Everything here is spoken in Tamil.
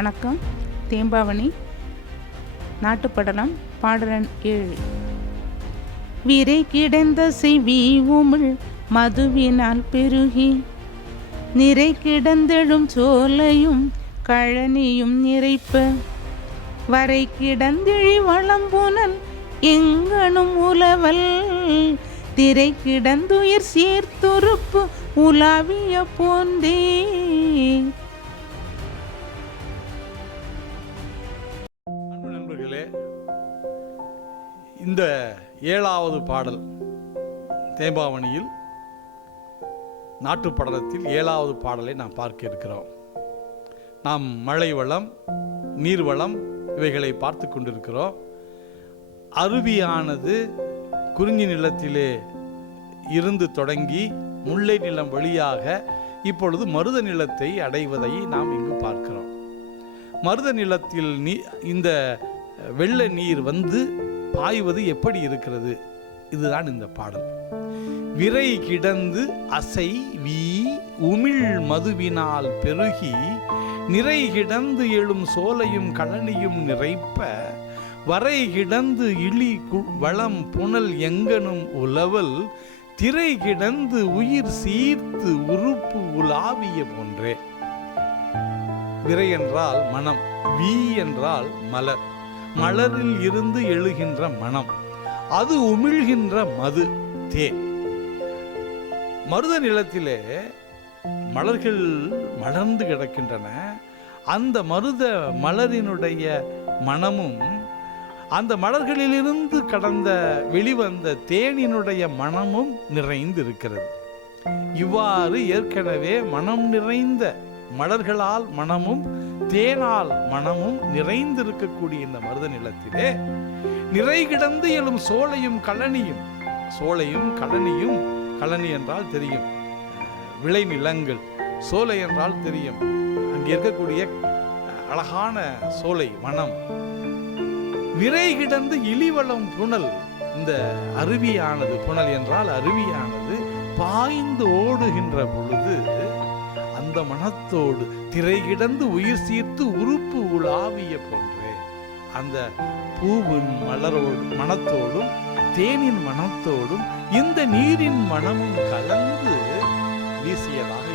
வணக்கம். தேம்பாவணி நாட்டுப்படலம் பாடலன் ஏழு. விரை கிடந்த செவி உமிழ் மதுவினால் பெருகி. நிறை கிடந்தெழும் சோலையும் கழனியும் நிறைப்ப. வரை கிடந்திழி வளம்புனல் எங்கனும் உலவல். திரை கிடந்துயிர் சீர்த்துருப்பு உலாவிய போந்தே நண்பர்களே இந்த ஏழாவது பாடல் தேம்பாவணியில் நாட்டுப்படலத்தில் ஏழாவது பாடலை நாம் பார்க்க இருக்கிறோம். நாம் மழை வளம் நீர்வளம் இவைகளை பார்த்து கொண்டிருக்கிறோம். அருவியானது குறிஞ்சி நிலத்திலே இருந்து தொடங்கி முல்லை நிலம் வழியாக இப்பொழுது மருத நிலத்தை அடைவதை நாம் இங்கு பார்க்கிறோம். மருத நிலத்தில் நீ இந்த வெள்ள நீர் வந்து பாய்வது எப்படி இருக்கிறது? இதுதான் இந்த பாடல். விரை கிடந்து அசை வீ உமிழ் மதுவினால் பெருகி நிறை கிடந்து எழும் சோலையும் கழனியும் நிறைப்ப வரை கிடந்து இழி கு- வளம் புனல் எங்கனும் உலவல் திரை கிடந்து உயிர் சீர்த்து உறுப்பு உலாவிய போன்றே. விரை என்றால் மனம் வீ என்றால் மலர். மலரில் இருந்து எழுகின்ற மனம். அது உமிழ்கின்ற மது தேன் மருத நிலத்திலே மலர்கள் மலர்ந்து கிடக்கின்றன. அந்த மருத மலரினுடைய மனமும் அந்த மலர்களிலிருந்து கடந்த வெளிவந்த தேனினுடைய மனமும் நிறைந்து இருக்கிறது இவ்வாறு ஏற்கனவே மனம் நிறைந்த மலர்களால் மனமும் தேனால் மனமும் நிறைந்திருக்கக்கூடிய இந்த மருத நிலத்திலே நிறை கிடந்து எழும் சோலையும் கழனியும் சோலையும் கழனியும் கழனி என்றால் தெரியும். விளை நிலங்கள் சோலை என்றால் தெரியும். அங்கே இருக்கக்கூடிய அழகான சோலை மனம் விரை கிடந்து இழிவளம் புனல் இந்த அருவியானது புனல் என்றால் அருவியானது பாய்ந்து ஓடுகின்ற பொழுது அந்த மனத்தோடு திரை கிடந்து உயிர் சீர்த்து உறுப்பு உலாவிய போன்றே. அந்த பூவின் மலரோடு மனத்தோடும் தேனின் மனத்தோடும் இந்த நீரின் மனமும் கலந்து வீசியதாக